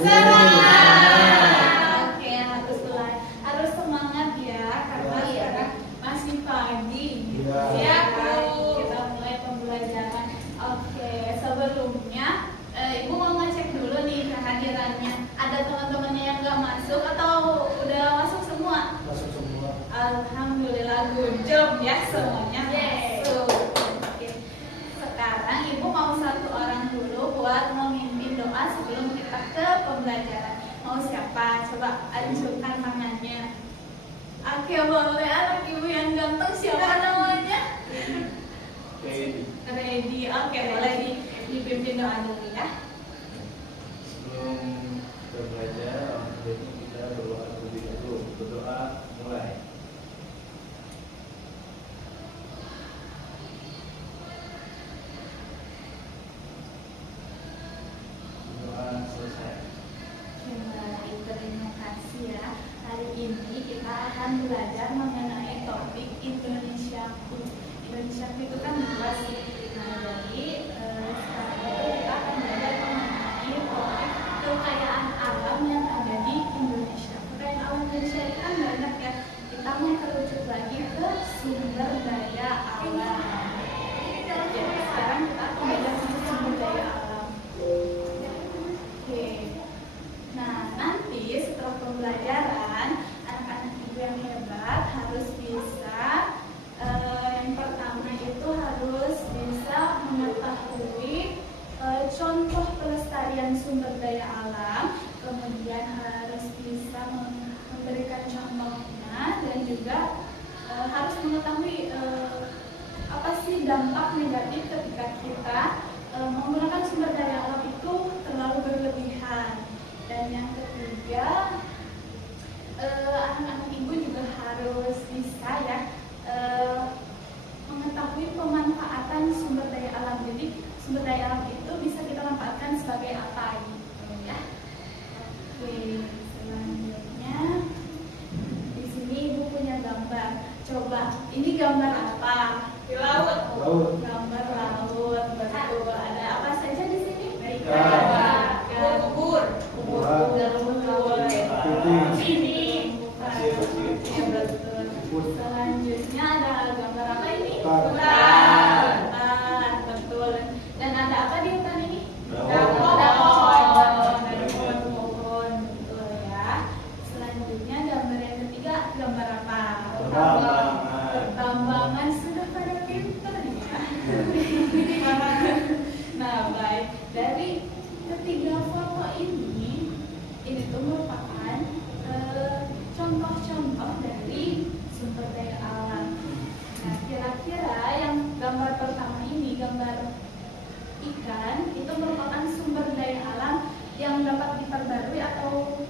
Semangat. Oke, harus semangat ya, karena sekarang masih pagi. Siap, Bu. Kita mulai pembelajaran. Oke, sebelumnya Ibu mau ngecek dulu nih kehadirannya. Ada teman-temannya yang nggak masuk atau udah masuk semua? Masuk semua. Alhamdulillah, good job ya semuanya masuk. Oke. Sekarang Ibu mau satu orang dulu buat memimpin doa sebelum kita ke pembelajaran. Mau siapa? Coba ajukan tangannya. Oke, boleh. Anak Ibu yang ganteng siapa namanya? Ready. Oke, boleh dipimpin doa dulu ya. Sebelum kita belajar, kita berdoa terlebih dahulu. Berdoa mulai. Doa selesai. Baik, terima kasih ya. Hari ini kita akan belajar mengenai topik Indonesiaku. Indonesiaku itu kan luas. Nah, jadi sekarang itu kita akan belajar mengenai topik kekayaan alam yang ada di Indonesia. Kekayaan alam Indonesia itu kan banyak ya. Kita mau terujuk lagi ke sumber daya alam. Jadi sekarang kita akan belajar tentang sumber daya alam. Oke. Nah, nanti setelah pembelajaran, anak-anak Ibu yang hebat harus bisa yang pertama itu harus bisa mengetahui contoh pelestarian sumber daya alam, kemudian harus bisa memberikan contohnya, dan juga harus mengetahui apa sih dampak negatif ketika kita menggunakan sumber daya alam itu terlalu berlebihan. Dan yang ketiga, anak-anak Ibu juga harus bisa ya mengetahui pemanfaatan sumber daya alam. Jadi sumber daya alam itu bisa kita manfaatkan sebagai apa gitu ya. Oke, selanjutnya di sini Ibu punya gambar. Coba, ini gambar apa? Laut. Gambar laut. Betul. Ada apa saja di sini? Kubur. Selanjutnya ada gambar apa ini? Hutan. Betul. Dan ada apa di hutan ini? Pohon. Betul ya. Selanjutnya gambar yang ketiga, gambar apa? Pertambangan. Sudah pada pinter ya. Nah, baik. Dari ketiga foto ini tuh merupakan contoh-contoh dari sumber daya alam. Nah, kira-kira yang gambar pertama ini, gambar ikan, itu merupakan sumber daya alam yang dapat diperbarui atau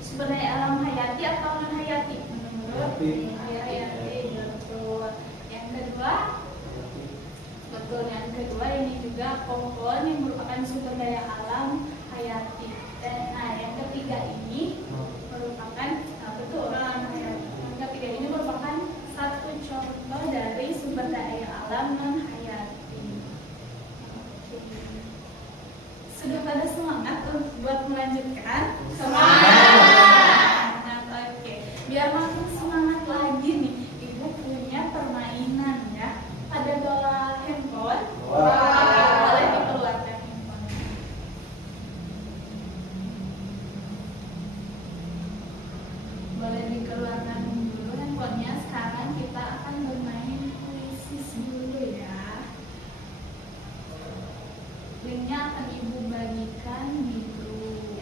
sumber daya alam hayati atau non hayati? Menurut hayati, betul. Yang kedua, betul. Yang kedua ini juga pohon yang merupakan sumber daya alam hayati. Dan yang ketiga ini merupakan betul hayati. Yang ketiga ini merupakan satu contoh dari sumber daya alam non hayati. Sudah pada semangat buat melanjutkan? Semangat. Oke. Biar makin semangat lagi nih, Ibu punya permainan ya. Ada bola handphone. Boleh dikeluarkan handphone. Boleh dikeluarkan dulu handphonenya. Sekarang kita akan bermain puisis dulu ya. Linknya akan Ibu bagikan di grup.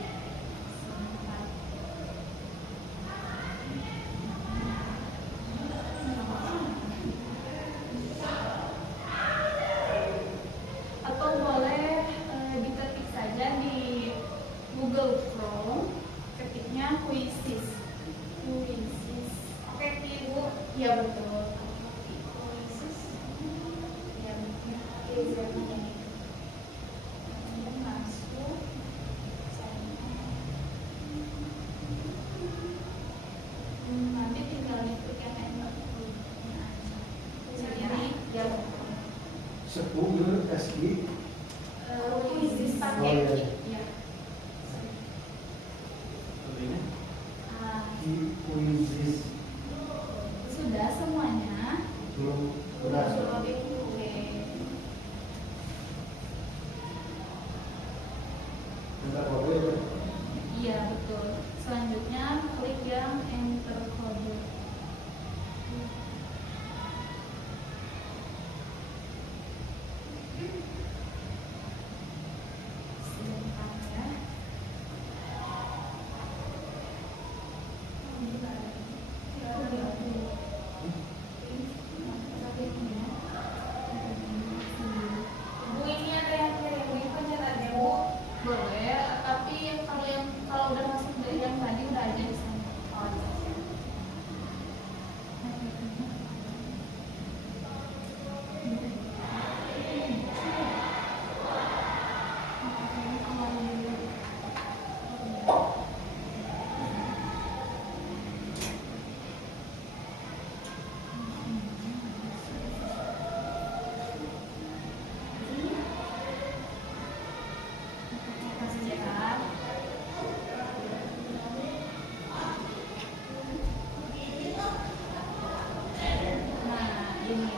Iya, betul. Selanjutnya klik yang enter kode. Sebentar ya. Bu, ini ada yang kirim info caranya, Bu? Boleh, tapi kalau udah masuk dari yang tadi udah ada di sana. Oh, iya. Nah, ini.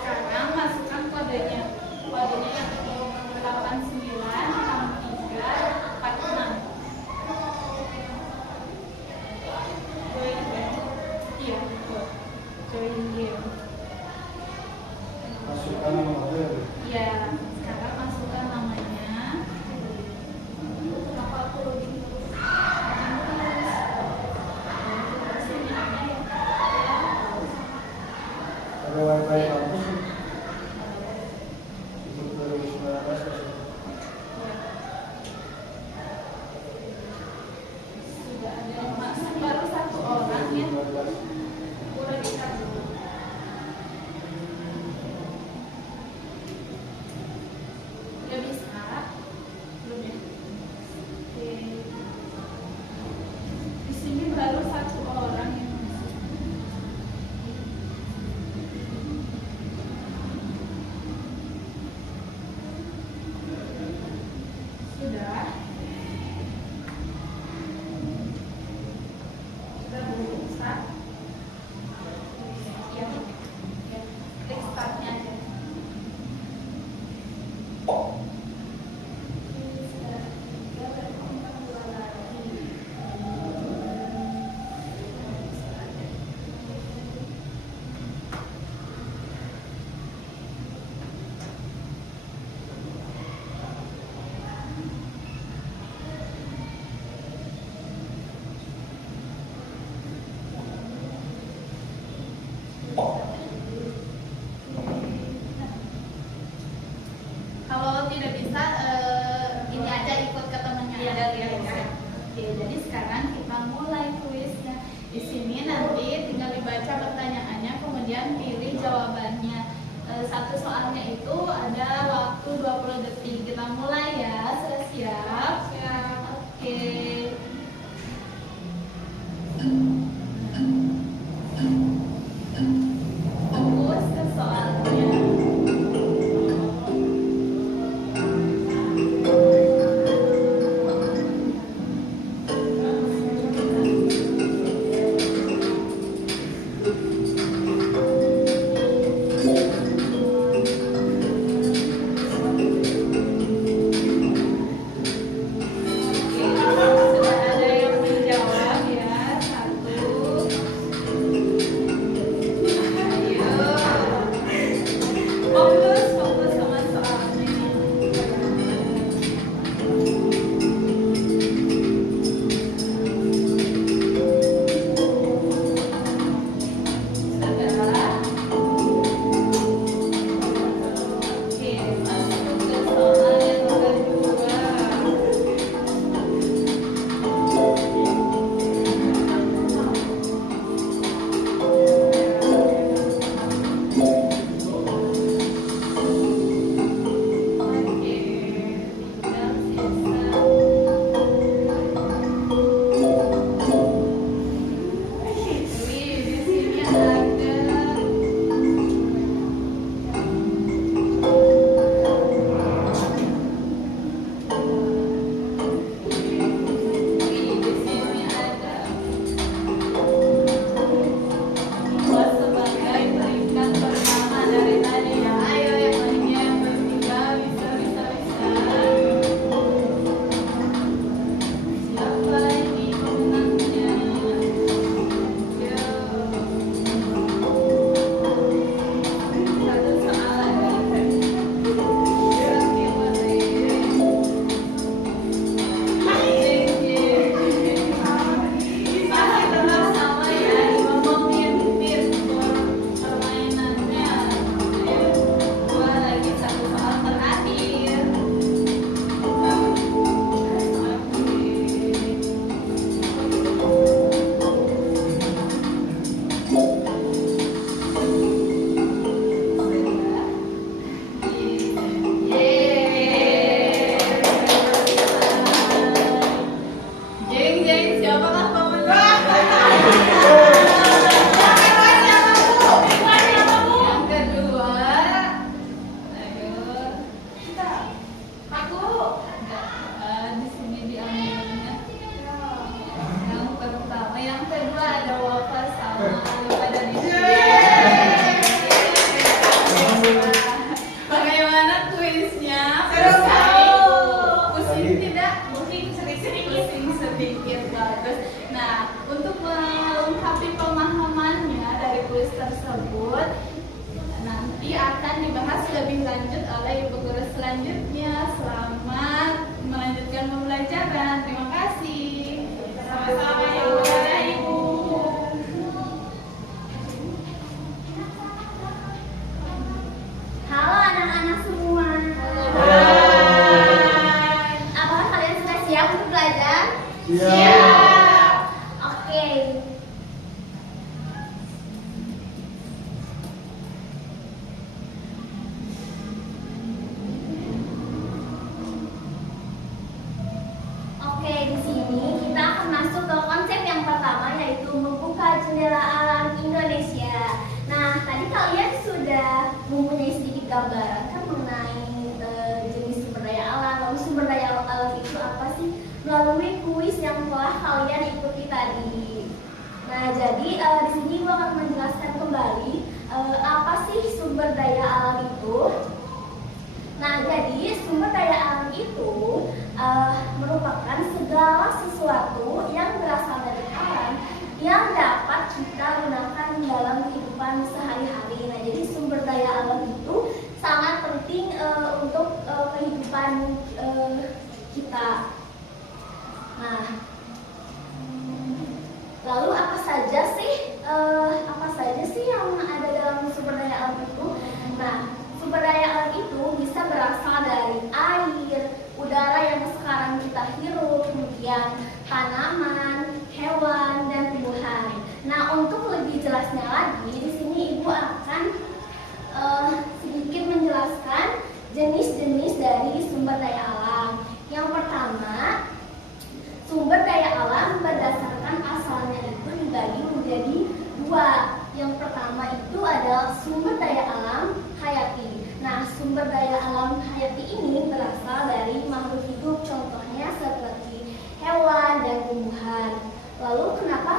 Sekarang masukkan kodenya. Kodenya yang 896346. Iya, betul. Join game. Masukkan nama hotel. Iya, sekarang masukkan namanya. Kenapa aku login terus? Sini ada ya. Ada wifi kampus untuk 2019 masuk. Sudah ada yang masuk baru satu orang ya. 2015. Udah bisa dulu. Udah bisa. Belum ya? Oke. Di sini baru satu orang yang masuk. Sudah. Sudah belum start? Ya, ya. Klik startnya aja. Kalau tidak bisa, ini aja ikut ke temannya aja ya. Oke, jadi sekarang kita mulai kuisnya. Di sini nanti tinggal dibaca pertanyaannya, kemudian pilih jawabannya. Satu soalnya itu ada waktu 20 detik. Kita mulai ya. Sudah siap? Siap. Oke. Fokus ke soalnya. tersebut nanti akan dibahas lebih lanjut oleh ibu guru selanjutnya. Selamat melanjutkan pembelajaran. Terima kasih. Sama-sama ya Bu dan Ibu. Halo anak-anak semua. Apakah kalian sudah siap untuk belajar? Siap. Oke. Oke, di sini kita akan masuk ke konsep yang pertama, yaitu membuka jendela alam Indonesia. Nah, tadi kalian sudah mempunyai sedikit gambaran kan mengenai jenis sumber daya alam. Lalu sumber daya alam itu apa sih? Melalui kuis yang telah kalian ikuti tadi. Nah, jadi di sini gua akan menjelaskan kembali apa sih sumber daya alam itu. Nah, jadi sumber daya alam itu merupakan segala sesuatu yang berasal dari alam yang dapat kita gunakan dalam kehidupan sehari-hari. Nah, jadi sumber daya alam itu sangat penting untuk kehidupan kita. Nah, lalu apa saja sih yang ada dalam sumber daya alam itu? Nah, sumber daya alam itu bisa berasal dari air, udara yang sekarang kita hirup, kemudian tanaman, hewan, dan tumbuhan. Nah, untuk lebih jelasnya lagi, di sini Ibu akan sedikit menjelaskan jenis-jenis dari sumber daya alam. Yang pertama, sumber daya alam berdasarkan asalnya itu dibagi menjadi dua. Yang pertama itu adalah sumber daya alam hayati. Nah, sumber daya alam hayati ini berasal dari makhluk hidup, contohnya seperti hewan dan tumbuhan. Lalu kenapa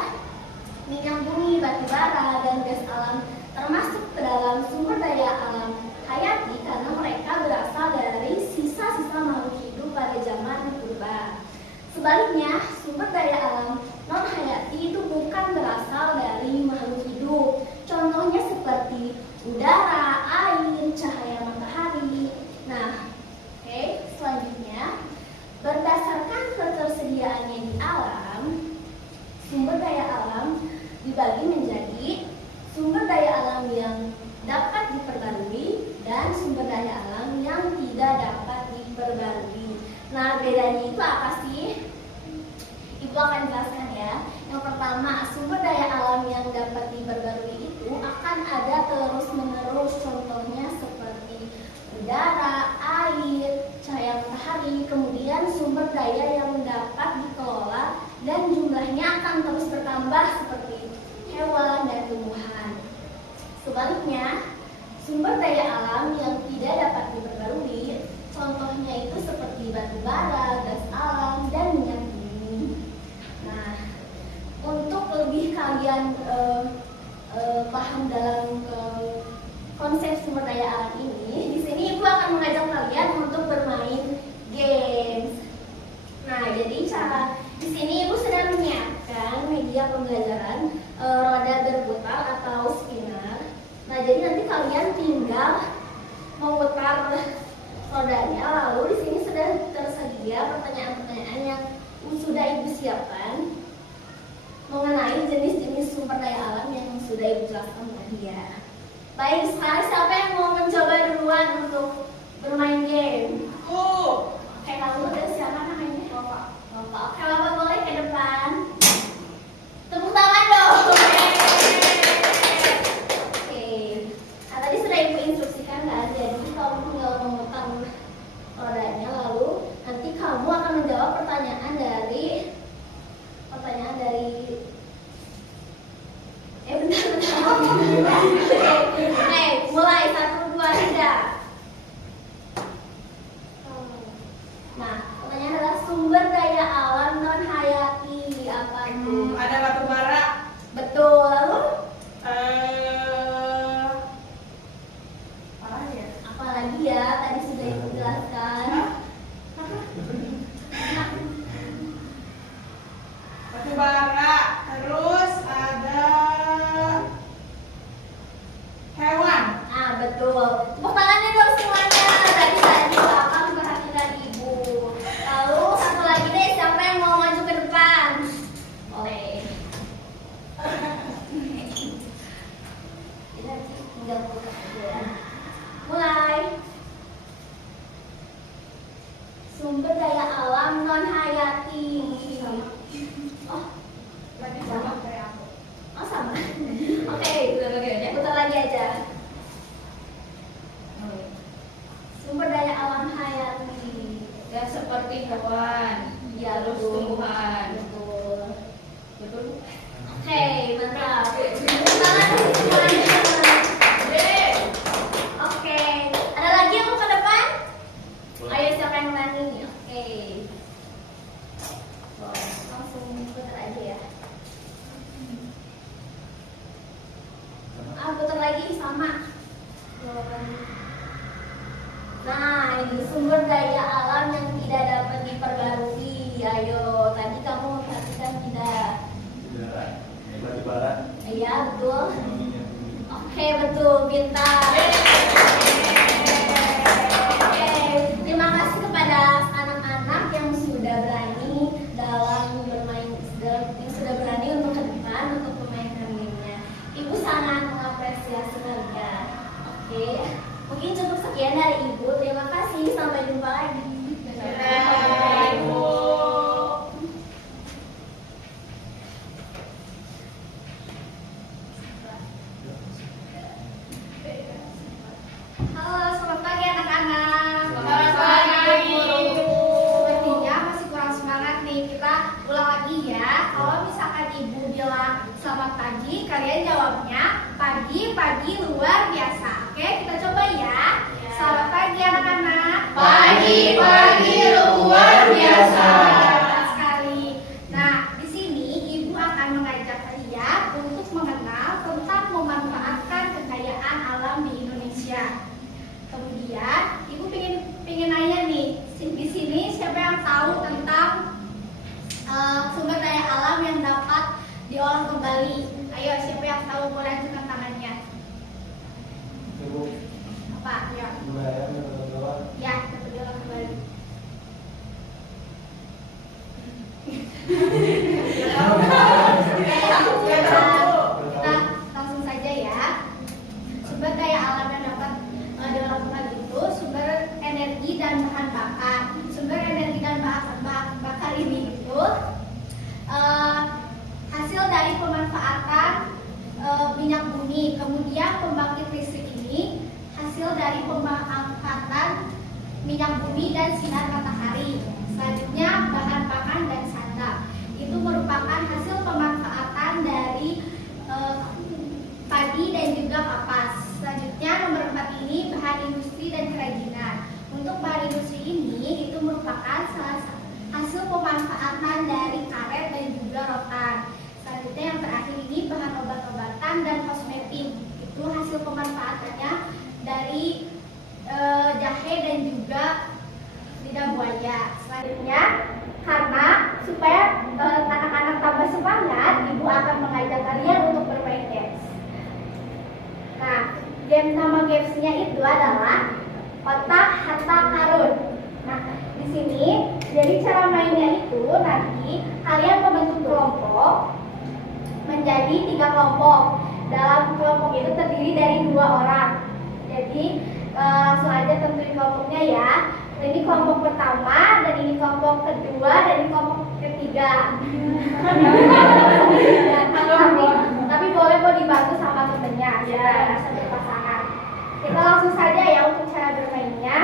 minyak bumi, batu bara, dan gas alam termasuk ke dalam sumber daya alam hayati? Karena mereka berasal dari sisa-sisa makhluk hidup pada zaman purba. Sebaliknya, sumber daya alam non-hayati itu bukan berasal dari makhluk hidup. Contohnya seperti udara, air, cahaya matahari. Nah, selanjutnya, berdasarkan ketersediaannya di alam, sumber daya alam dibagi menjadi sumber daya alam yang dapat diperbarui dan sumber daya alam yang tidak dapat diperbarui. Nah, bedanya itu apa sih? Ibu akan jelaskan ya. Yang pertama, sumber daya alam yang dapat diperbarui itu akan ada terus-menerus. Contohnya seperti udara, air, cahaya matahari. Kemudian sumber daya yang dapat dikelola dan jumlahnya akan terus bertambah seperti hewan dan tumbuhan. Sebaliknya, sumber daya alam yang tidak dapat diperbarui, contohnya itu seperti batu bara, gas alam, dan minyak bumi. Nah, untuk lebih kalian paham dalam konsep sumber daya alam ini, di sini Ibu akan mengajak kalian untuk bermain games. Nah, jadi di sini Ibu sedang menyiapkan media pembelajaran roda berputar atau spinner. Nah, jadi nanti kalian tinggal memutar rodanya. Lalu di sini sudah tersedia pertanyaan-pertanyaan yang sudah Ibu siapkan mengenai jenis-jenis sumber daya alam yang sudah Ibu jelaskan tadi ya. Baik, sekarang siapa yang mau mencoba duluan untuk bermain game? Oke, kamu udah siapa namanya? Bapak. Oke, Bapak boleh ke depan. Tepuk tangan dong. Oke. Nah, tadi sudah Ibu instruksikan kan, jadi kamu tinggal memutar rodanya, lalu nanti kamu akan menjawab pertanyaan dari bentar. Oke, mulai 1, 2, 3. Nah, pertanyaan adalah sumber daya alam non sih sama jawabannya. Nah, ini sumber daya alam yang tidak dapat diperbarui. Ayo, tadi kamu perhatikan tidak? Udara, batu bara, Iya, betul. minyak bumi. Oke, betul, pintar. Oke, terima kasih kepada anak-anak yang sudah berani dalam bermain, yang sudah berani untuk ke depan untuk memainkan gamenya. Ibu sangat mengapresiasi kalian. Oke, mungkin cukup sekian dari Ibu. Terima kasih, sampai jumpa lagi. Dadah, Ibu. Halo, selamat pagi anak-anak. Selamat pagi, Ibu. Sepertinya masih kurang semangat nih. Kita ulang lagi ya. Kalau misalkan Ibu bilang selamat pagi, kalian jawabnya pagi luar biasa. Oke, kita coba ya. Selamat pagi anak-anak. Pagi luar biasa. Betul sekali. Nah, di sini Ibu akan mengajak kalian untuk mengenal tentang memanfaatkan kekayaan alam di Indonesia. Kemudian, Ibu pengen nanya nih, di sini siapa yang tahu tentang sumber daya alam yang dapat diolah kembali? Ayo, siapa yang tahu, boleh angkat tangannya. Ibu, Apa? Ya, budaya menurut ya, dapat diolah kembali. Kita langsung saja ya. Sumber daya alam yang dapat diolah kembali itu sumber energi dan bahan bakar. Sumber energi dan bahan bakar ini itu hasil dari pemanfaatan minyak bumi. Kemudian pembangkit listrik ini hasil dari pemanfaatan minyak bumi dan sinar matahari. Selanjutnya bahan pakan dan sandang. Itu merupakan hasil pemanfaatan dari padi dan juga kapas. Selanjutnya nomor 4 ini bahan industri dan kerajinan. Untuk bahan industri ini itu merupakan salah satu hasil pemanfaatan dari karet dan juga rotan. Selanjutnya yang terakhir ini bahan obat-obatan dan kosmetik. Itu hasil pemanfaatannya dari jahe dan juga lidah buaya. Selanjutnya, karena supaya anak-anak tambah semangat, Ibu akan mengajak kalian untuk bermain games. Nah, nama gamesnya itu adalah otak harta karun. Nah, di sini jadi cara mainnya itu nanti kalian membentuk kelompok menjadi 3 kelompok. Dalam kelompok itu terdiri dari 2 orang. Jadi langsung aja tentuin kelompoknya ya. Ini kelompok pertama, dan ini kelompok kedua, dan ini kelompok ketiga. tapi boleh kok dibantu sama temennya supaya bisa berpasangan. Kita langsung saja ya untuk cara bermainnya.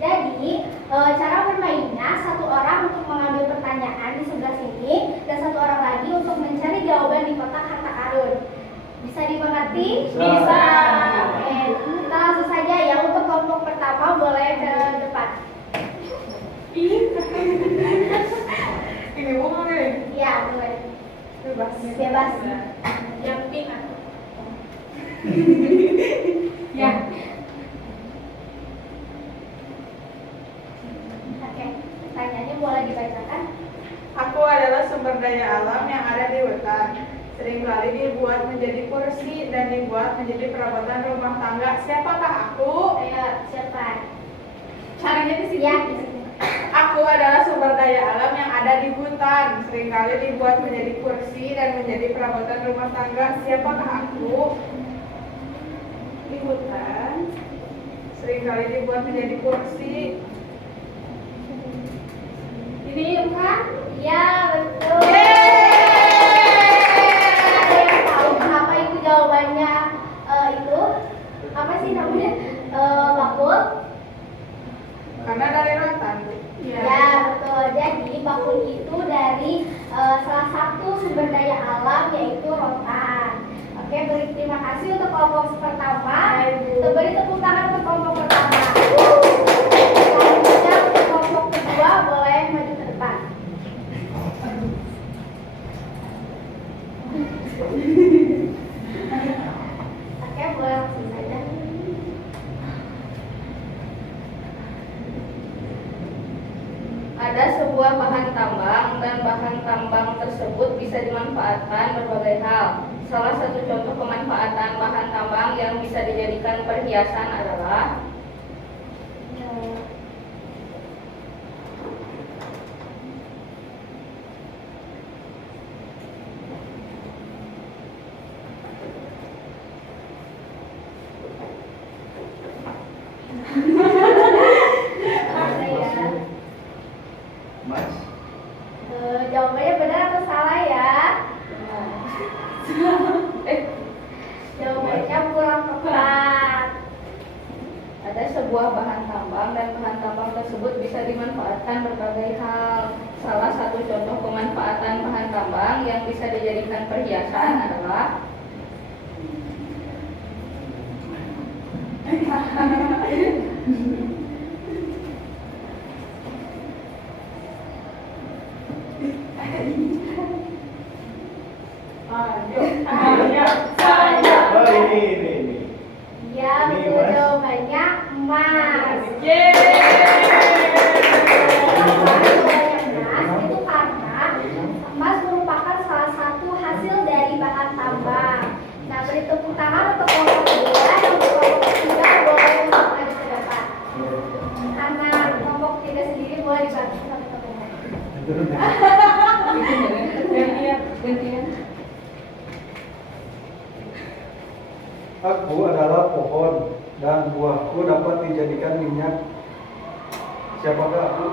Jadi cara bermainnya, 1 orang untuk mengambil pertanyaan di sebelah sini dan 1 orang lagi untuk mencari jawaban di kotak harta karun. Bisa dimengerti? Bisa. Oke, kita langsung saja ya. Untuk kelompok pertama boleh ke depan. Ini boleh. Iya, boleh. Bebas. Bebas. Yang pink. Ya. Oke, pertanyaannya boleh dibacakan. Aku adalah sumber daya alam yang ada di hutan. Seringkali dibuat menjadi kursi dan dibuat menjadi perabotan rumah tangga. Siapakah aku? Ayo, siapa? Carinya di sini. Ya, di sini. Aku adalah sumber daya alam yang ada di hutan. Seringkali dibuat menjadi kursi dan menjadi perabotan rumah tangga. Siapakah aku? Di hutan. Seringkali dibuat menjadi kursi. Ini bukan? Iya, betul. Ada yang tahu kenapa itu jawabannya itu? Apa sih namanya? Bakul? Karena dari rotan. Ya, betul. Jadi bakul itu dari salah satu sumber daya alam yaitu rotan. Oke, beri terima kasih untuk kelompok pertama. Beri tepuk tangan untuk kelompok pertama. Selanjutnya untuk kelompok kedua boleh maju ke depan. Oke, boleh dan bahan tambang tersebut bisa dimanfaatkan berbagai hal. Salah satu contoh pemanfaatan bahan tambang yang bisa dijadikan perhiasan adalah Mas. Jawabannya benar atau salah ya? Jawabannya kurang tepat. ada sebuah bahan tambang dan bahan tambang tersebut bisa dimanfaatkan berbagai hal. Salah satu contoh pemanfaatan bahan tambang yang bisa dijadikan perhiasan adalah Oh ini. Ya, Ini, betul Mas. jawabannya emas. Emas itu karena emas merupakan salah satu hasil dari bahan tambang. Nah, beri tepuk tangan untuk kelompok kedua dan untuk kelompok ketiga boleh untuk maju ke depan. Karena kelompok ketiga sendiri boleh dibantu satu tepuk. gantian. Aku adalah pohon dan buahku dapat dijadikan minyak. Siapakah aku?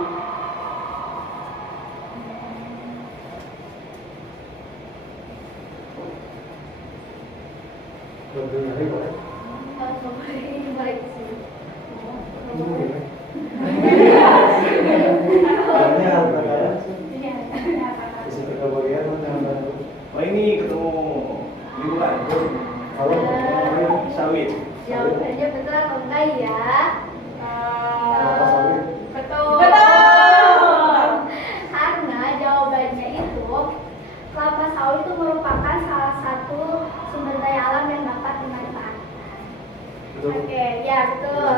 Lebih dari boleh. Ini boleh ke sini. Soalnya harta karun Iya. bisa terbagian mana yang Oh ini ketemu ini bukan kalau sawit. Jawabannya betul atau enggak ya? kelapa sawit. Betul. Karena jawabannya itu kelapa sawit itu merupakan salah satu sumber daya alam yang dapat dimanfaatkan. Betul. Oke, ya betul.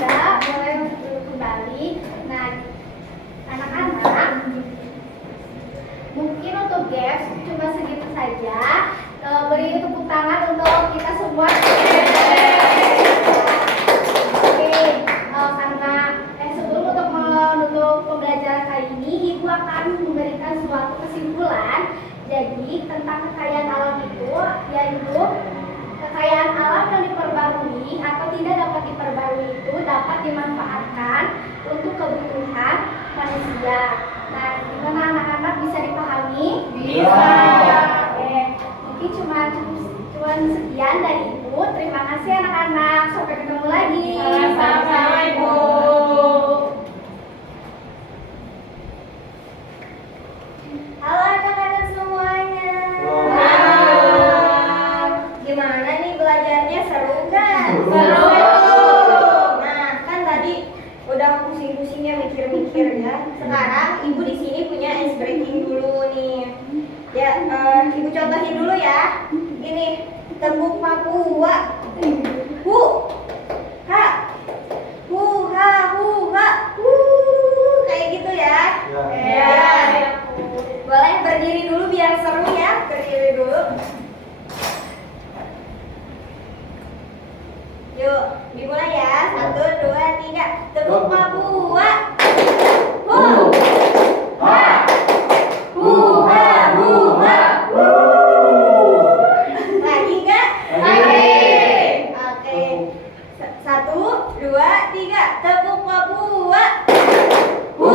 Kalau tidak boleh duduk kembali. Nah, anak-anak, mungkin untuk games cuma segitu saja. Beri tepuk tangan untuk kita semua. Oke, karena sebelum untuk menutup pembelajaran kali ini, Ibu akan memberikan suatu kesimpulan. Jadi tentang kekayaan alam itu, yaitu kekayaan alam yang diperbarui atau tidak dapat diperbarui itu dapat dimanfaatkan untuk kebutuhan manusia. Nah, gimana anak-anak bisa dipahami? Bisa. Oke, mungkin cuma sekian dari Ibu. Terima kasih anak-anak. Sampai ketemu lagi. Sama-sama, Ibu. Halo anak-anak semuanya. Gimana nih belajarnya, seru kan? Seru. Nah, kan tadi udah pusing-pusingnya mikir-mikir ya. Sekarang Ibu di sini punya ice breaking dulu nih. Ya, Ibu contohin dulu ya. Gini, tepuk Papua. Hu, ha, hu, ha, kayak gitu ya. Ya. Boleh berdiri dulu biar seru ya. Berdiri dulu. Yuk, dimulai ya. 1, 2, 3. Tepuk Papua. Hu, ha, hu, ha, Lagi nggak? Oke. 1, 2, 3. Tepuk Papua. Hu,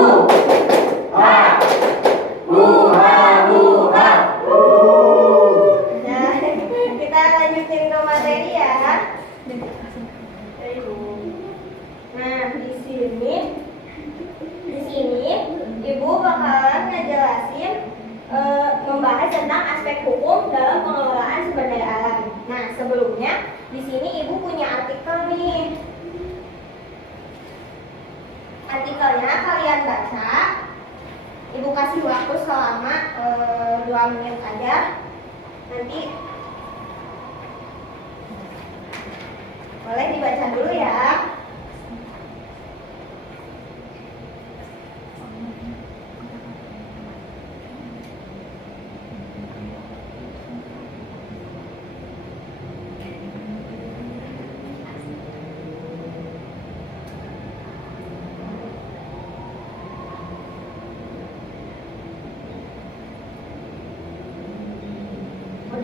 ha, Nah, kita lanjutin ke materi ya. Nah, di sini Ibu bakalan ngejelasin membahas tentang aspek hukum dalam pengelolaan sumber daya alam. Nah, sebelumnya di sini Ibu punya artikel nih. Artikelnya kalian baca. Ibu kasih waktu selama 2 menit aja. Nanti boleh dibaca dulu ya.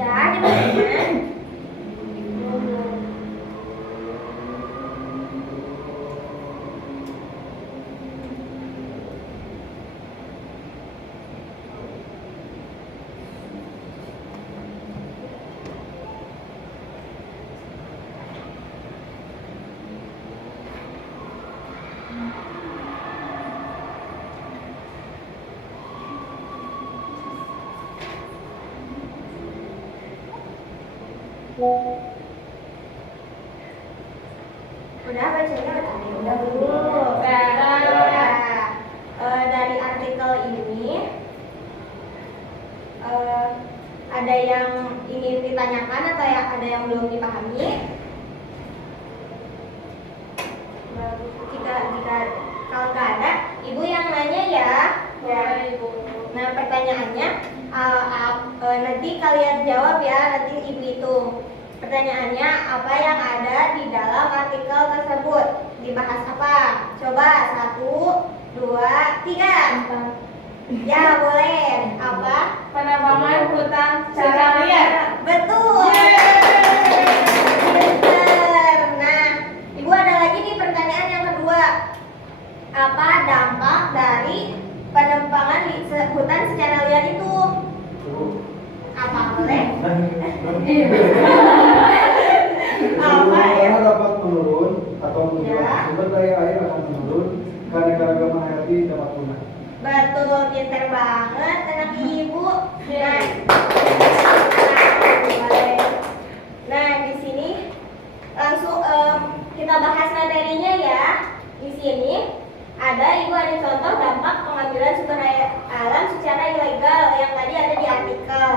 Udah, dimana? Udah bacanya udah dulu. Dari artikel ini ada yang ingin ditanyakan atau ada yang belum dipahami? Jika kalau nggak ada, ibu yang nanya ya. Nah pertanyaannya nanti kalian jawab ya, nanti ibu hitung. Pertanyaannya, apa yang ada di dalam artikel tersebut? Dibahas apa? Coba 1, 2, 3. Ya boleh. Apa? Penambangan hutan secara liar. Betul. Bener. Nah, ibu ada lagi nih pertanyaan yang kedua. Apa dampak dari penebangan di hutan secara liar itu? Apa boleh? Apa ya? Karena dapat menurun atau menurun, Ya. sumber daya air akan menurun, keanekaragaman hayati dapat punah. Betul, pinter banget anak ibu. Nah, di sini langsung kita bahas materinya ya. Di sini ada contoh dampak pengambilan sumber daya alam secara ilegal yang tadi ada di artikel.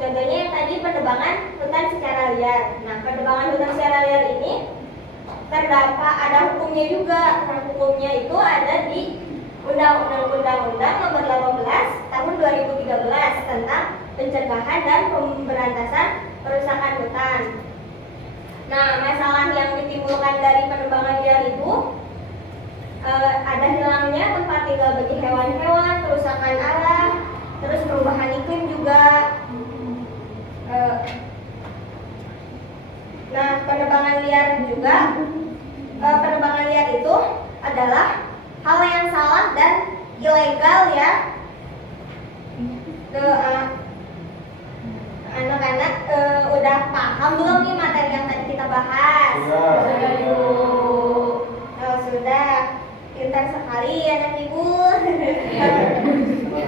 Contohnya yang tadi penebangan hutan secara liar. Nah, penebangan hutan secara liar ini terdapat ada hukumnya juga. Nah, hukumnya itu ada di Undang-Undang Nomor 18 Tahun 2013 tentang pencegahan dan pemberantasan perusakan hutan. Nah, masalah yang ditimbulkan dari penebangan liar itu ada hilangnya tempat tinggal bagi hewan-hewan, kerusakan alam, terus perubahan iklim juga. Nah, penebangan liar juga, penebangan liar itu adalah hal yang salah dan ilegal ya. Anak-anak udah paham belum nih materi yang tadi kita bahas? Sudah. Oh, sudah. Pintar sekali anak ibu. Terima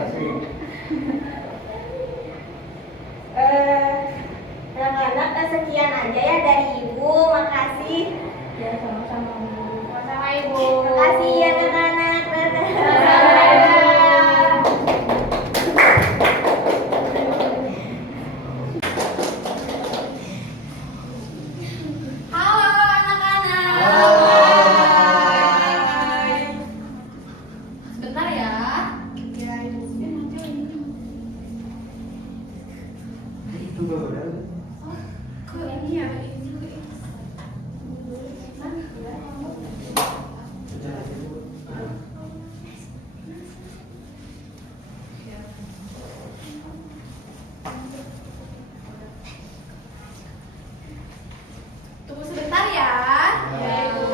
kasih. Anak-anak sekian aja ya dari ibu. Makasih. Ya, sama-sama. Sama-sama ibu. Makasih ya anak-anak. Halo anak-anak. Sebentar ya. Itu baru. Kok ini ya? Tunggu sebentar ya. Ya, ibu.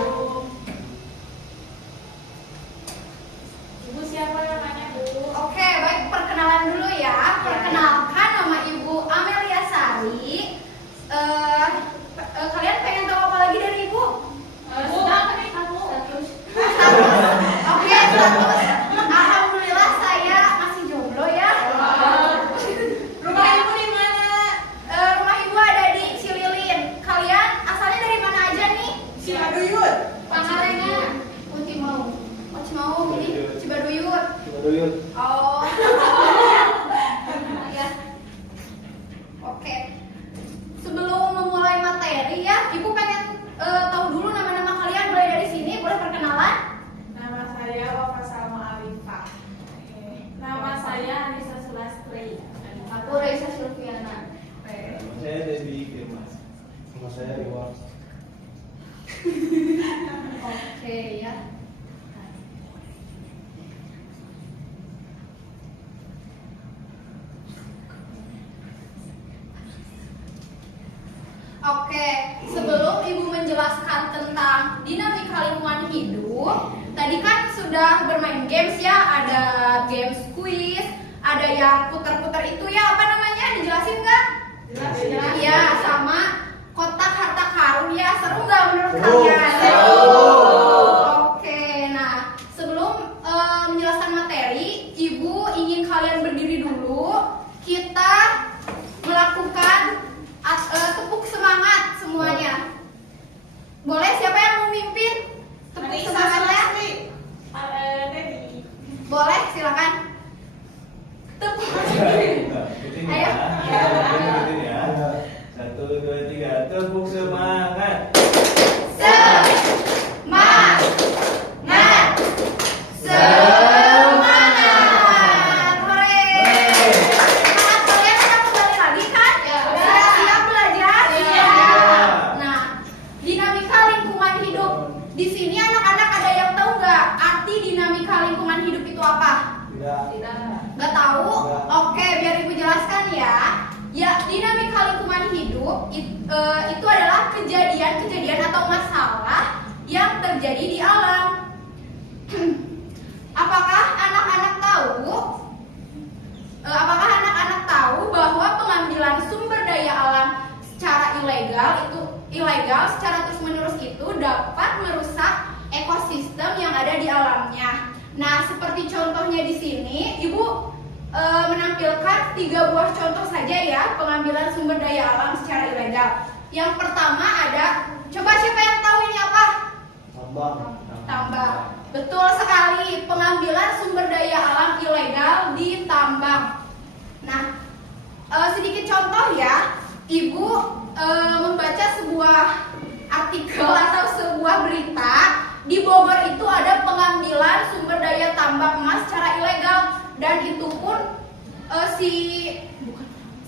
Ibu siapa namanya, Bu? Oke, baik, perkenalan dulu ya. Perkenalkan, nama Ibu Amelia Sari. Kalian pengen tahu apa lagi dari Ibu? Sudah apa nih kamu? Oke, status. Alhamdulillah saya masih jomblo ya. Rumah ibu di mana? Rumah Ibu ada di Cililin. Kalian asalnya dari mana aja nih? Cimaduyut. Pangalengan. Cimau. Oh, Cimau, ini Cibaduyut. Cibaduyut. Oh. Ya. Oke. Sebelum memulai materi ya, Ibu pengen tahu dulu nama-nama kalian. Mulai dari sini, boleh perkenalan? Nama saya Wafa Salma Arifah. Nama saya Anissa Sulastri. Aku Raisa Sylviana. Nama saya Debbie Firmas. Nama saya Iwan. Oke ya. Oke, sebelum Ibu menjelaskan tentang dinamika lingkungan hidup, tadi kan sudah bermain games ya, ada games quiz, ada yang puter-puter itu ya, apa namanya? Dijelasin nggak? Jelas. Ya, sama kotak harta karun ya, seru nggak menurut kalian? Oke, nah sebelum menjelaskan materi, Ibu ingin kalian berdiri dulu. Kita melakukan tepuk semangat semuanya. Boleh, siapa yang mau mimpin? Tepuk semangatnya. Boleh, silakan. Tepuk. Ayo. Ya. 1, 2, 3, tepuk semangat. Semangat. Semangat. Hore. Semangat, kalian sudah kembali lagi kan? Sudah siap belajar? Iya. Nah, dinamika lingkungan hidup. Di sini anak-anak ada yang tahu nggak arti dinamika lingkungan hidup itu apa? Tidak. Nggak tahu? Oke, biar Ibu jelaskan ya. Ya, dinamika lingkungan hidup itu adalah kejadian-kejadian atau masalah yang terjadi di alam. Apakah anak-anak tahu bahwa pengambilan sumber daya alam secara ilegal secara terus-menerus itu dapat merusak ekosistem yang ada di alamnya. Nah, seperti contohnya di sini, Ibu menampilkan 3 buah contoh saja ya pengambilan sumber daya alam secara ilegal. Yang pertama ada, coba siapa yang tahu ini apa? Tambang. Betul sekali, pengambilan sumber daya alam ilegal di tambang. Nah, sedikit contoh ya, Ibu membaca sebuah artikel atau sebuah berita. Di Bogor itu ada pengambilan sumber daya tambang emas secara ilegal, dan itu pun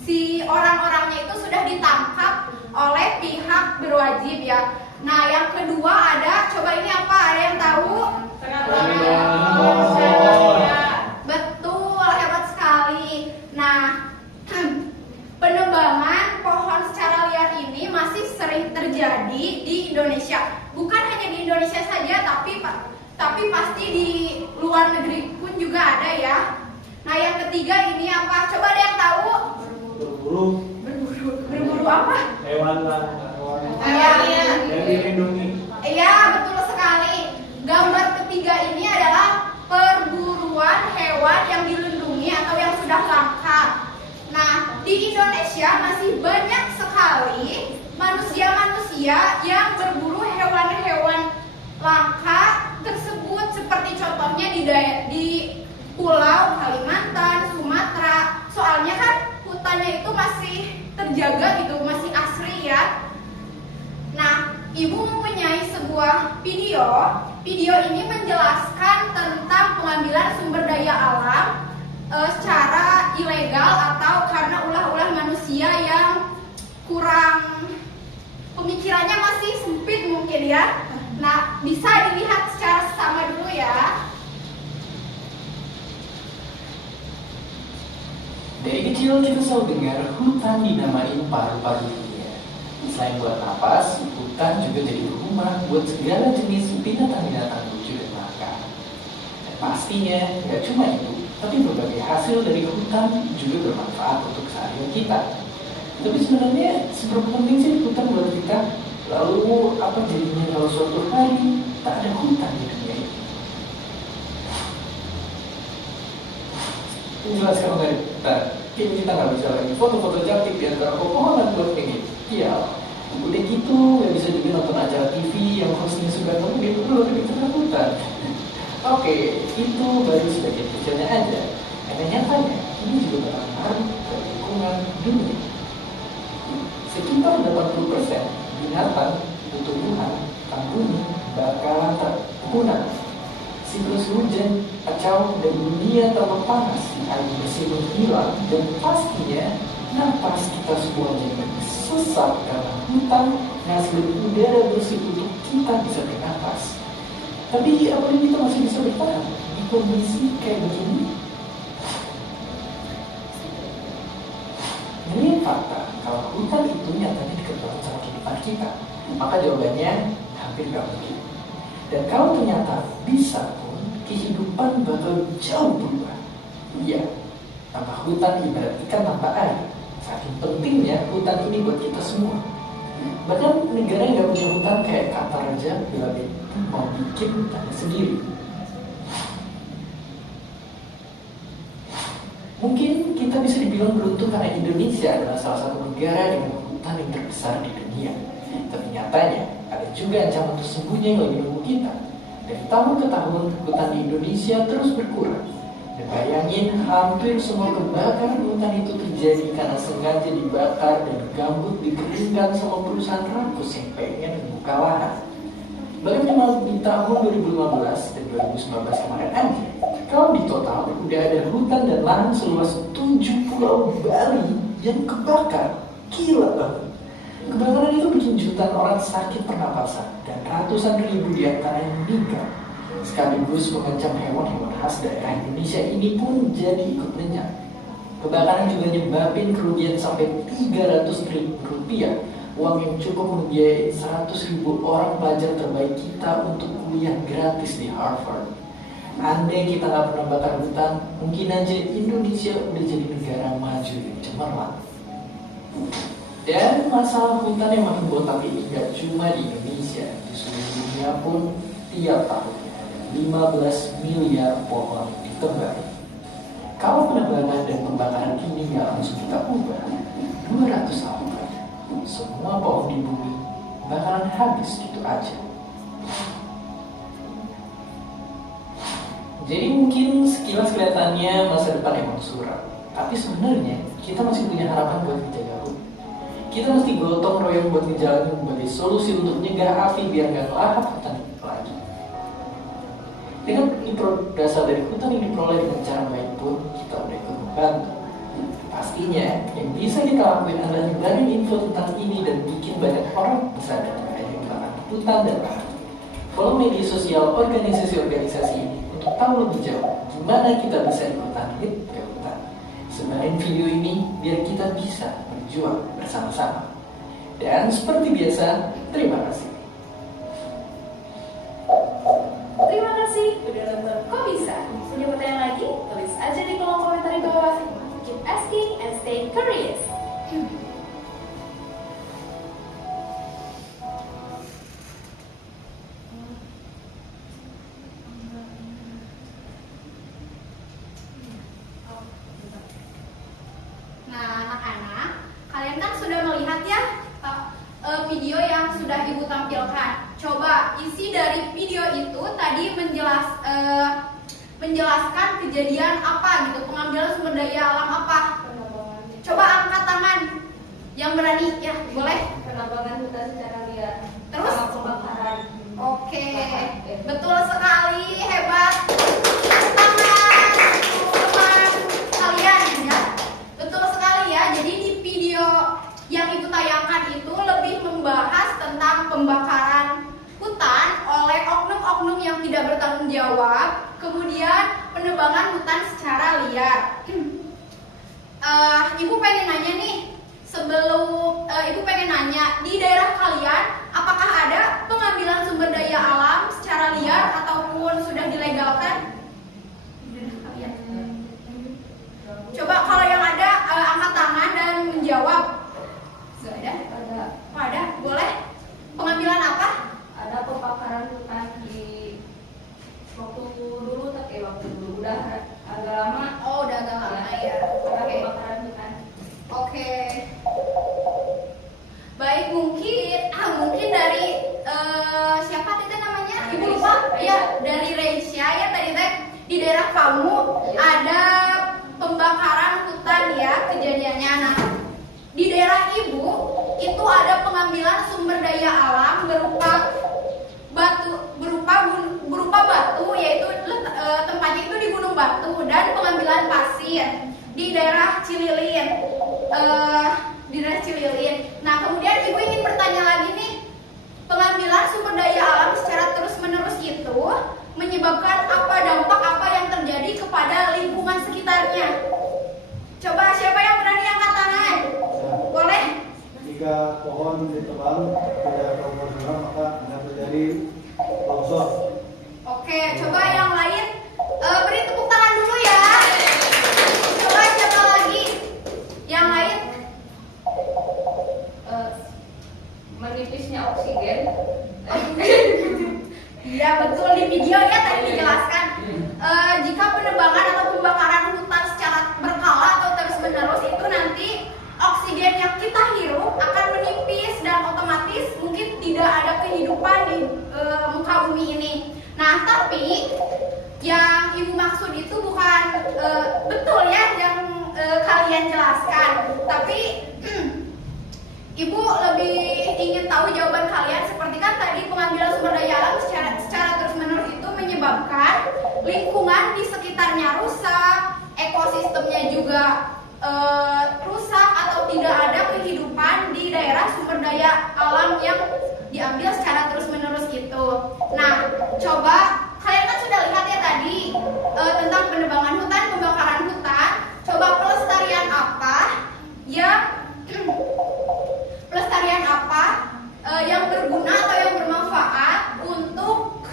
si orang-orangnya itu sudah ditangkap oleh pihak berwajib ya. Nah, yang kedua ada, coba ini apa? Ada yang tahu? Betul, hebat sekali. Nah, penebangan pohon secara liar ini masih sering terjadi di Indonesia. Bukan hanya di Indonesia saja, tapi pasti di luar negeri pun juga ada ya. Nah, yang ketiga ini apa? Coba ada yang tahu? Berburu apa? Hewan Yang dilindungi. Iya, betul sekali. Gambar ketiga ini adalah perburuan hewan yang dilindungi atau yang sudah langka. Nah, di Indonesia masih banyak sekali manusia-manusia yang berburu hewan-hewan langka tersebut, seperti contohnya di Pulau Kalimantan, Sumatera. Soalnya kan hutannya itu masih terjaga gitu, masih asri ya. Nah, Ibu mempunyai sebuah video. Video ini menjelaskan tentang pengambilan sumber daya alam secara ilegal atau karena ulah-ulah manusia yang kurang pemikirannya masih sempit mungkin ya. Nah, bisa dilihat secara sama dulu ya. Dari kecil kita selalu dengar hutan dinamain paru-paru dunia. Selain buat napas, hutan juga jadi rumah buat segala jenis binatang-binatang lucu dan langka. Dan pastinya nggak cuma itu, tapi berbagai hasil dari hutan juga bermanfaat untuk keseharian kita. Tapi sebenarnya seberapa penting sih hutan buat kita? Lalu apa jadinya kalau suatu hari tak ada hutan di dunia ini? Menjelaskan dari hutan, kini kita nggak bisa lagi foto-foto cantik di antara pepohonan buat pengen. Iya, udah gitu nggak bisa juga nonton acara TV yang hostnya suka nungguin dulu di tengah hutan. Oke, itu baru sebagian kecilnya aja. Karena nyatanya ini juga berpengaruh ke lingkungan dunia. Sekitar 80% binatang, tumbuhan, bumi bakalan terpunah. Siklus hujan, kacau, dan dunia tambah panas, air bersih hilang, dan pastinya napas kita semua jadi sesak karena hutan ngasilin udara bersih untuk kita bisa bernapas. Tapi apalagi kita masih bisa bertahan di kondisi kayak begini? Ini fakta kalau hutan itu nyatanya dekat banget sama kita. hutan kita? Maka jawabannya hampir gak mungkin. Dan kalau ternyata bisa pun, kehidupan bakal jauh berubah. Iya, tanpa hutan ibarat ikan tanpa air. Saking pentingnya hutan ini buat kita semua. Bahkan negara yang gak punya hutan kayak Qatar aja bila mau bikin hutannya sendiri. Mungkin kita bisa dibilang beruntung karena Indonesia adalah salah satu negara dengan hutan yang terbesar di dunia. Tapi nyatanya ada juga ancaman tersembunyi yang lagi menunggu kita. Dari tahun ke tahun, hutan di Indonesia terus berkurang. Dan bayangin, hampir semua kebakaran hutan itu terjadi karena sengaja dibakar dan gambut dikeringkan sama perusahaan rakus yang pengen membuka lahan. Bahkan cuma di tahun 2015 dan 2019 kemarin aja, kalau di total udah ada hutan dan lahan seluas 7 pulau Bali yang kebakar. Gila banget. Kebakaran itu bikin jutaan orang sakit pernapasan dan ratusan ribu diantaranya meninggal. Sekaligus mengancam hewan-hewan khas daerah Indonesia ini pun jadi ikut lenyap. Kebakaran juga nyebabin kerugian sampai 300 triliun rupiah, uang yang cukup membiayai 100.000 orang pelajar terbaik kita untuk kuliah gratis di Harvard. Andai kita nggak pernah bakar hutan, mungkin aja Indonesia udah jadi negara maju yang cemerlang. Dan masalah hutan yang makin botak ini gak cuma di Indonesia, di seluruh dunia pun tiap tahun 15 miliar pohon ditebang. Kalau penebangan dan pembakaran ini gak langsung kita ubah, 200 tahun lagi, semua pohon di bumi bakalan habis gitu aja. Jadi mungkin sekilas kelihatannya masa depan emang suram, tapi sebenarnya kita masih punya harapan buat menjaga hutan. Kita mesti gotong royong buat ngejalanin berbagai solusi untuk nyegah api biar gak ngelahap hutan itu lagi. Dengan dasar dari hutan yang diperoleh dengan cara baik pun kita udah ikut membantu. Pastinya yang bisa kita lakuin adalah nyebarin info tentang ini dan bikin banyak orang sadar terkait dengan hutan dan lahan. Follow media sosial organisasi-organisasi ini untuk tahu lebih jauh gimana kita bisa ikutan hit ke hutan. Sebarin video ini biar kita bisa berjuang bersama-sama. Dan seperti biasa, terima kasih. Terima kasih udah nonton Kok Bisa. Punya pertanyaan lagi? Tulis aja di kolom komentar di bawah. Keep asking and stay curious. Nah, anak-anak, kalian kan sudah melihat ya video yang sudah Ibu tampilkan. Coba isi dari video itu tadi menjelaskan kejadian apa gitu, pengambilan sumber daya alam apa. Coba angkat tangan yang berani, ya boleh. Penebangan hutan secara liar. Terus? Sama pembakaran. Oke, betul sekali, hebat. Tangan teman kalian ya. Betul sekali ya. Jadi di video yang Ibu tayangkan itu lebih membahas tentang pembakaran hutan oleh oknum-oknum yang tidak bertanggung jawab, kemudian penebangan hutan secara liar. Ibu pengen nanya nih, Ibu pengen nanya, di daerah kalian apakah ada pengambilan sumber daya alam secara liar ataupun sudah dilegalkan? Di daerah kalian. Coba kalau yang ada angkat tangan dan menjawab. Gak ada? Ada. Boleh? Pengambilan apa? Ada pembakaran hutan di waktu dulu udah agak lama. Oh, udah agak lama ya. Ada Oke. pembakaran hutan. Oke. Baik, mungkin dari siapa tadi namanya? Ibu lupa? Ya, dari Reisha ya tadi teh di daerah kamu ada pembakaran hutan ya kejadiannya. Nah, di daerah Ibu itu ada pengambilan sumber daya alam berupa batu, yaitu tempatnya itu di Gunung Batu, dan pengambilan pasir di daerah Cililin. Nah, kemudian Ibu ingin bertanya lagi nih, pengambilan sumber daya alam secara terus-menerus itu menyebabkan dampak apa yang terjadi kepada lingkungan sekitarnya? Coba siapa yang berani angkat tangan? Boleh? Jika pohon ditebang Tapi Ibu lebih ingin tahu jawaban kalian. Seperti kan tadi pengambilan sumber daya alam secara terus-menerus itu menyebabkan lingkungan di sekitarnya rusak, ekosistemnya juga rusak atau tidak ada kehidupan di daerah sumber daya alam yang diambil secara terus-menerus itu. Nah, coba kalian kan sudah lihat ya tadi tentang penebangan hutan, pembakaran hutan. Coba pelestarian apa yang berguna atau yang bermanfaat untuk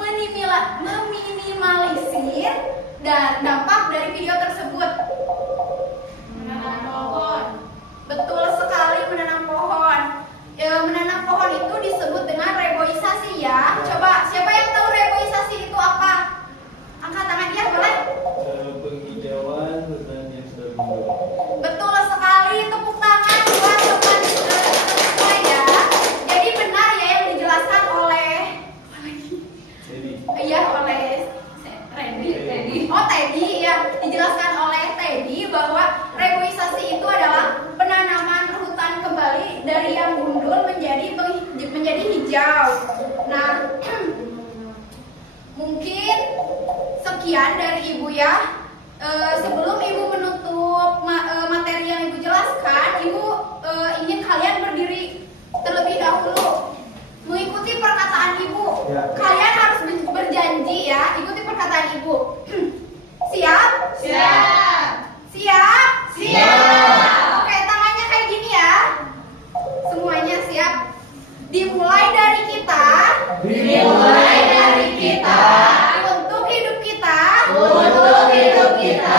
meminimalisir dan dampak dari video tersebut. Menanam pohon. Betul sekali, menanam pohon. Menanam pohon itu disebut dengan reboisasi ya. Coba siapa yang tahu reboisasi itu apa? Angkat tangan, ya boleh. Penghijauan hutan yang sudah gundul. Betul sekali, tepuk tangan buat teman semua ya. Jadi benar ya yang dijelaskan oleh Teddy ya, dijelaskan oleh Teddy bahwa reboisasi itu adalah penanaman hutan kembali dari yang gundul menjadi hijau. Nah, mungkin sekian dari Ibu ya. Sebelum Ibu menutup materi yang Ibu jelaskan, Ibu ingin kalian berdiri terlebih dahulu mengikuti perkataan Ibu. Ya. Kalian harus berjanji ya, ikuti perkataan Ibu. Siap? Siap. Siap? Siap. Oke, tangannya kayak gini ya. Semuanya siap. Dimulai dari kita. Dimulai dari kita. Untuk hidup kita. Untuk hidup kita.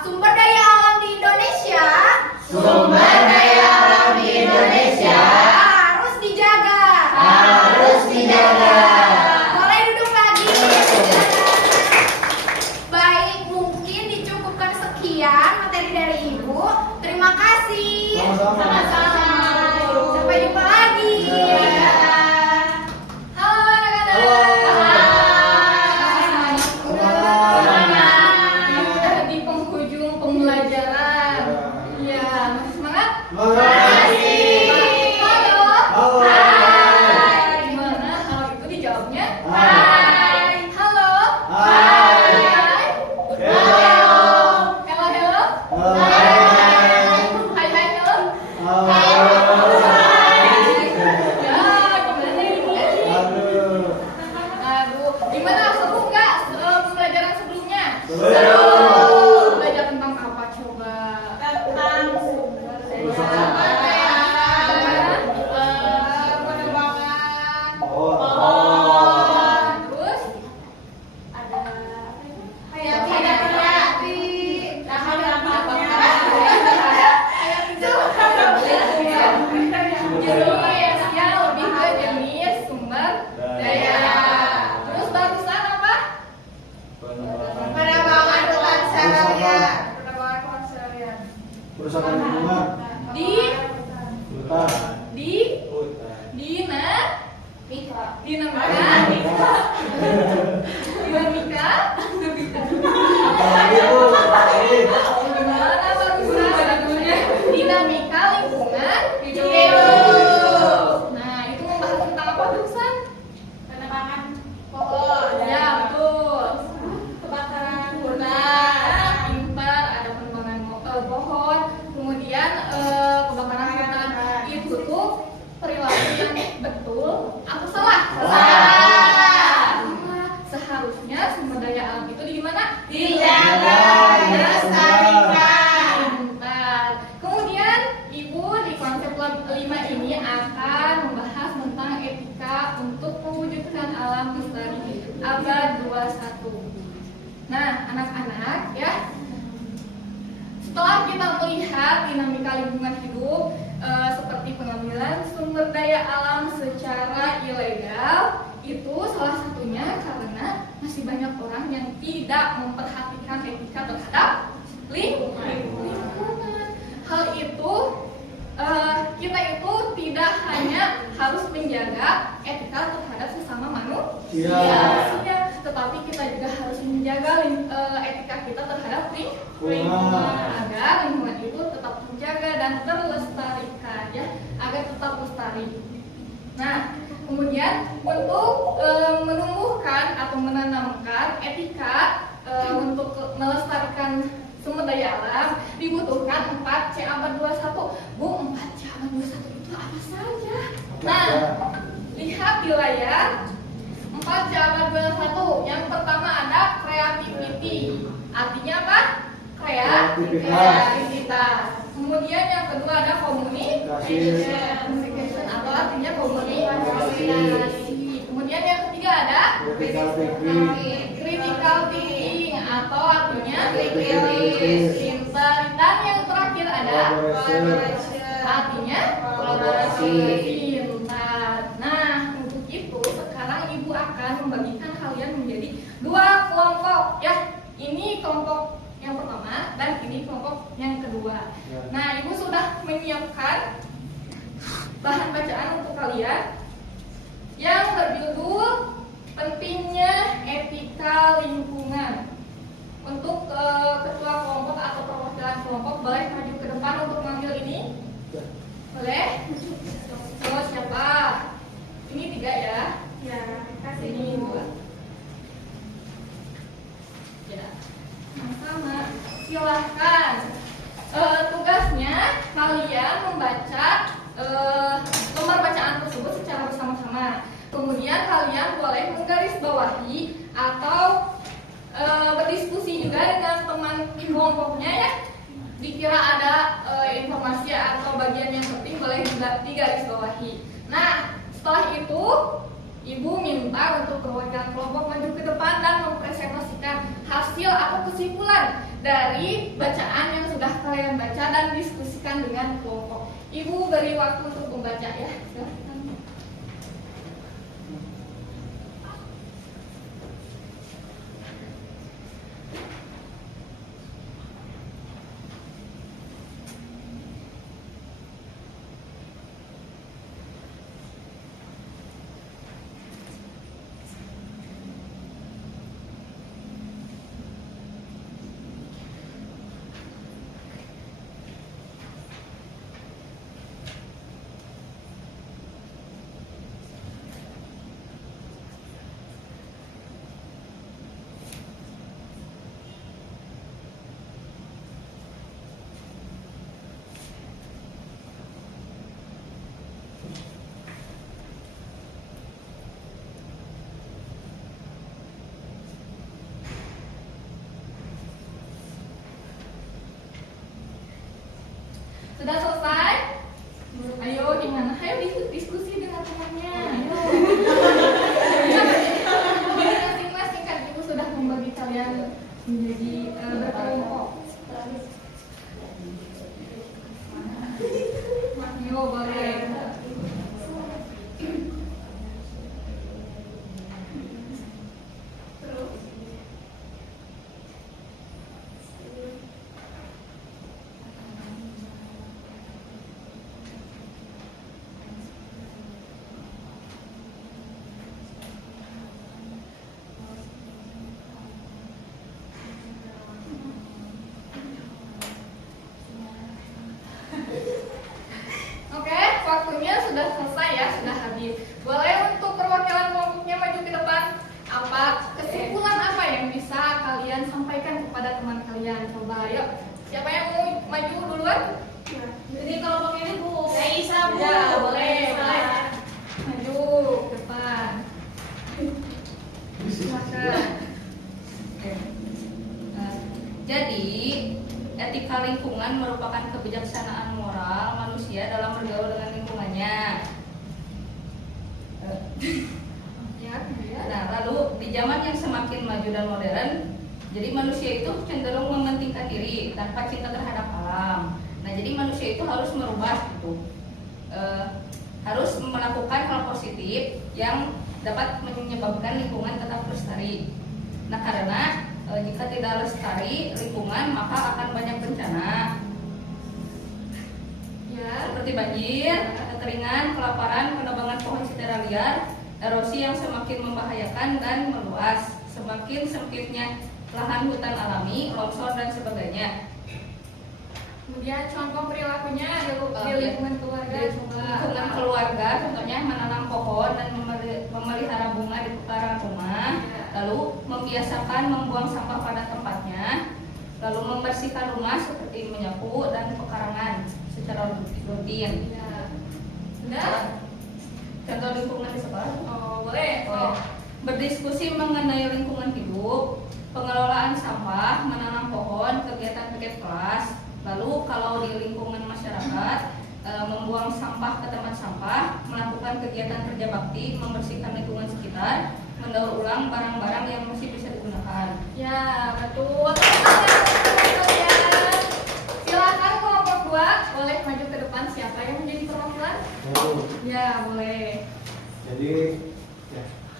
Sumber daya alam di Indonesia. Sumber daya alam di Indonesia Harus dijaga. harus dijaga. Boleh duduk lagi. Baik, mungkin dicukupkan sekian materi dari Ibu. Terima kasih. Sama-sama. Sampai jumpa lagi. Halo anak-anak. Udah di penghujung pembelajaran. Iya, masih semangat? Halo. Halo. Hai. Gimana kalau itu dijawabnya? Hai. Halo. Hai. Hello. Hello. Hai. Hai hai hello. Ya, gimana ini? Aduh. Aduh, gimana seru nggak pembelajaran sebelumnya? Seru. Belajar tentang apa coba? Terus ya lebih ke jenis sumber daya. Terus barusan apa? Penebangan hutan seraya. Penebangan konsernya. Kerusakan lingkungan. Di Hutan. dinamika Apalagi Bu? gimana barusan dinamika lingkungan Hidup. Nah, itu membahas tentang apa barusan? Penebangan pohon. Ya, betul. Kebakaran hutan. Nah, pintar, ada penebangan pohon, kemudian kebakaran hutan. Itu tuh perilaku yang betul atau salah? Salah. Seharusnya sumber daya alam itu di mana? Dijaga, dilestarikan. Pintar. Kemudian Ibu di konsep 5 ini akan membahas tentang etika untuk mewujudkan alam lestari abad 21. Nah, anak-anak ya, setelah kita melihat dinamika lingkungan hidup seperti pengambilan sumber daya alam secara ilegal, itu salah satunya karena masih banyak orang yang tidak memperhatikan etika terhadap lingkungan. Hal itu kita itu tidak hanya harus menjaga etika terhadap sesama manusia, tetapi tetapi kita juga harus menjaga etika kita terhadap lingkungan agar lingkungan itu tetap terjaga dan terlestarikan ya, agar tetap lestari. Nah, kemudian untuk menumbuhkan atau menanamkan etika untuk melestarikan sumber daya alam dibutuhkan 4C abad 21. Bu, 4C abad 21 itu apa saja? Nah, lihat di layar 4C abad 21. Yang pertama ada creativity. Artinya apa? Kreativitas. Kemudian yang kedua ada communication atau artinya komunikasi. Kemudian yang ketiga ada critical thinking atau artinya pintar. Dan yang terakhir ada artinya kolaborasi pintar. Nah, untuk itu sekarang Ibu akan membagikan kalian menjadi 2 kelompok ya. Ini kelompok yang pertama dan ini kelompok yang kedua. Nah, Ibu sudah menyiapkan bahan bacaan untuk kalian yang berjudul Pentingnya Etika Lingkungan. Untuk ketua kelompok atau perwakilan kelompok boleh maju ke depan untuk mengambil ini. Boleh? So, siapa? Ini 3 ya. Ya, kasih Ini 2. Ya. Sama. Silahkan. Tugasnya kalian membaca lembar bacaan tersebut secara bersama-sama. Kemudian kalian boleh menggarisbawahi atau berdiskusi juga dengan teman kelompoknya ya. Dikira ada informasi atau bagian yang penting boleh juga digarisbawahi. Nah, setelah itu Ibu minta untuk perwakilan kelompok maju ke depan dan mempresentasikan hasil atau kesimpulan dari bacaan yang sudah kalian baca dan diskusikan dengan kelompok. Ibu beri waktu untuk membaca ya. Silahkan. Sudah selesai? Ayo gimana? Ayo diskusi dengan temannya. Ayo. Masing-masing kan Ibu sudah membagi kalian menjadi berkelompok. Ayo boleh. Oke, waktunya sudah selesai ya, sudah habis. Boleh untuk perwakilan kelompoknya maju ke depan. Apa kesimpulan apa yang bisa kalian sampaikan kepada teman kalian? Coba, yuk. Siapa yang mau maju duluan? Jadi kelompok ini Bu. Aisyah, Bu. Ya, boleh. Maju ke depan. Silakan. Jadi, etika lingkungan merupakan kebijaksanaan moral manusia dalam bergaul dengan lingkungannya. Nah, lalu di zaman yang semakin maju dan modern, jadi manusia itu cenderung mementingkan diri tanpa cinta terhadap alam. Nah, jadi manusia itu harus merubah itu, harus melakukan hal positif yang dapat menyebabkan lingkungan tetap lestari. Nah, karena jika tidak lestari lingkungan maka akan banyak bencana ya, seperti banjir, kekeringan, kelaparan, penebangan pohon secara liar, erosi yang semakin membahayakan dan meluas, semakin sempitnya lahan hutan alami, longsor dan sebagainya. Kemudian contoh perilakunya di lingkungan keluarga. Lingkungan keluarga, contohnya menanam pohon dan memelihara bunga di pekarangan rumah, lalu membiasakan membuang sampah pada tempatnya, lalu membersihkan rumah seperti menyapu dan pekarangan secara rutin. Benar? Contoh lingkungan di sekolah. Oh, boleh. Berdiskusi mengenai lingkungan hidup, pengelolaan sampah, menanam pohon, kegiatan-kegiatan kelas. Lalu kalau di lingkungan masyarakat, membuang sampah ke tempat sampah, melakukan kegiatan kerja bakti, membersihkan lingkungan sekitar, mendaur ulang barang-barang yang masih bisa digunakan. Ya, betul. Silakan kelompok 2 boleh maju ke depan. Siapa yang menjadi perwakilan? Ya, boleh.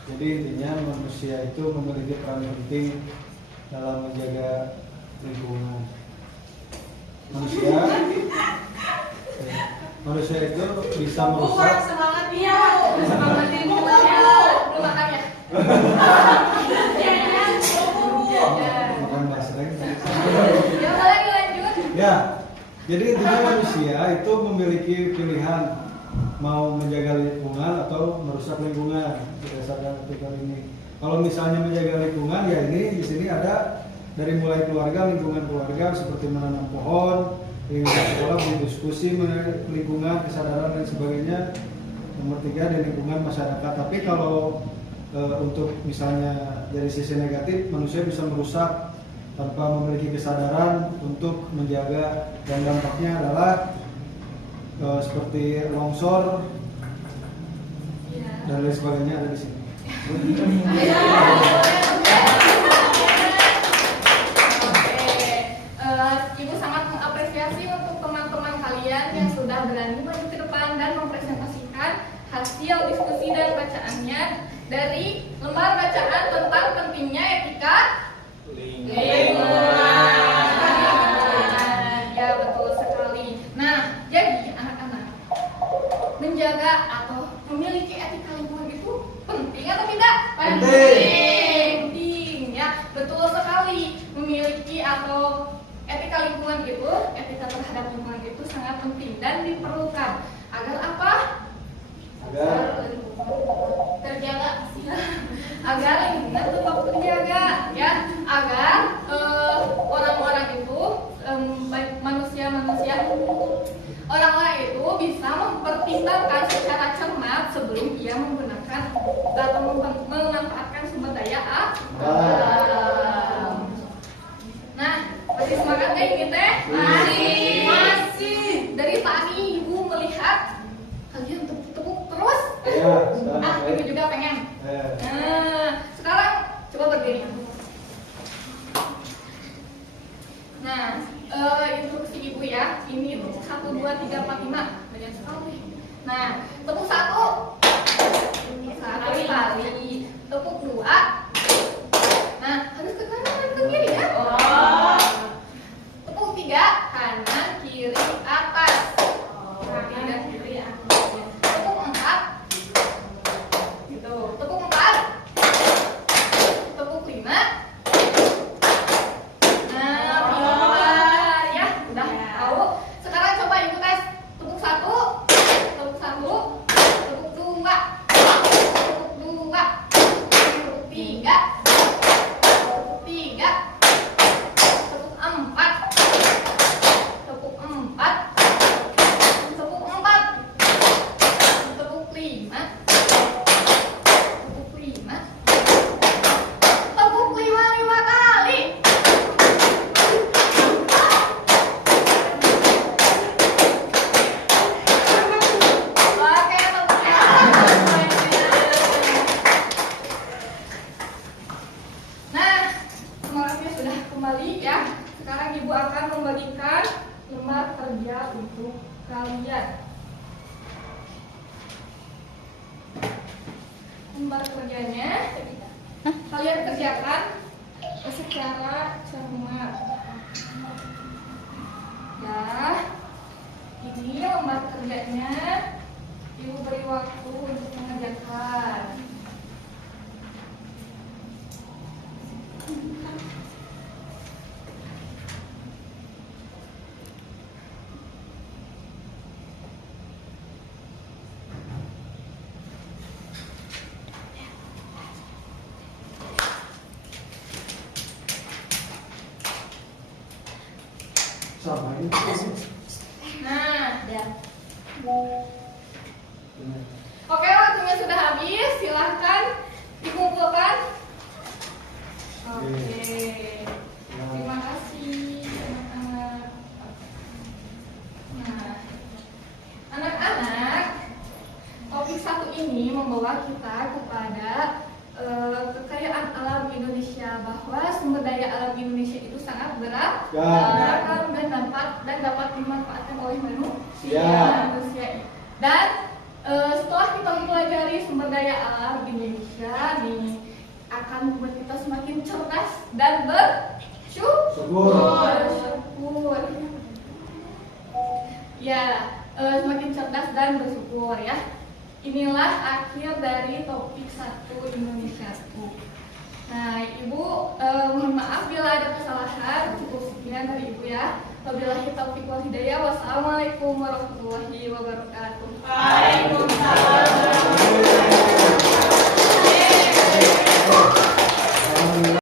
Jadi intinya manusia itu memiliki peran penting dalam menjaga lingkungan. Manusia itu bisa merusak. Semangat dia. Semangat dia. Belum makan ya? Makan basreng. Ya, boleh dilanjut. Ya, jadi intinya manusia itu memiliki pilihan mau menjaga lingkungan atau merusak lingkungan berdasarkan artikel ini. Kalau misalnya menjaga lingkungan, ya ini di sini ada dari mulai keluarga, lingkungan keluarga seperti menanam pohon, di sekolah berdiskusi mengenai lingkungan, kesadaran dan sebagainya. Nomor 3 di lingkungan masyarakat. Tapi kalau untuk misalnya dari sisi negatif, manusia bisa merusak tanpa memiliki kesadaran untuk menjaga, dan dampaknya adalah seperti longsor dan lain sebagainya ada di sini. Ibu sangat mengapresiasi untuk teman-teman kalian yang sudah berani maju ke depan dan mempresentasikan hasil diskusi dan bacaannya dari lembar bacaan tentang pentingnya etika lingkungan. Ya, betul sekali. Nah, jadi anak-anak, menjaga atau memiliki etika lingkungan itu penting atau tidak? Penting. Ya, betul sekali. Memiliki atau etika lingkungan itu, etika terhadap lingkungan itu sangat penting dan diperlukan agar apa? Agar Terjaga. Agar lingkungan tetap terjaga, ya. Agar orang-orang itu, baik manusia-manusia, orang-orang itu bisa mempertimbangkan secara cermat sebelum ia menggunakan atau memanfaatkan sumber daya alam. Nah, masih semangat nggak ini teh? Masih. Dari tadi ibu melihat kalian tepuk-tepuk terus. ya, Ibu juga pengen. Nah, sekarang coba berdiri. Nah, instruksi ibu ya. Ini 1, 2, 3, 4, 5. Banyak sekali. Nah, tepuk 1. Kali. Tepuk 2. Nah, harus ke kanan dan ke kiri ya. Tepuk 3, kanan, kiri, atas. Kanan dan kiri atas. Tepuk 4. Gitu. Tepuk 4. Tepuk 5. Nah, pintar ya. Udah tahu. Sekarang coba ibu tes. Tepuk 1. Tepuk 1. Tepuk 2. Tepuk 2. Tepuk 3. Tepuk 3. Tepuk 4. Tepuk 4. Tepuk 4. Tepuk 5. Tepuk 5. Tepuk 5 kali. Oke, tepuknya. Nah, semangatnya sudah kembali ya. Sekarang ibu akan membagikan lembar kerja untuk kalian. Lembar kerjanya kalian kerjakan secara cermat. Ya, ini lembar kerjanya. Ibu beri waktu untuk mengerjakan. sama ini. Nah, Ya. oke, waktunya sudah habis. Silahkan dikumpulkan. Oke. Terima kasih anak-anak. Nah, anak-anak, topik satu ini membawa kita kepada kekayaan alam Indonesia, bahwa sumber daya alam Indonesia itu sangat beragam dan dapat dimanfaatkan oleh manusia. Dan setelah kita mempelajari sumber daya alam Indonesia nih, akan membuat kita semakin cerdas dan bersyukur. Ya, semakin cerdas dan bersyukur ya. Inilah akhir dari topik 1 Indonesiaku. Nah, Ibu mohon maaf bila ada kesalahan. Cukup sekian dari Ibu ya. Wabillahi taufiq wal hidayah. Wassalamualaikum warahmatullahi wabarakatuh. Waalaikumsalam.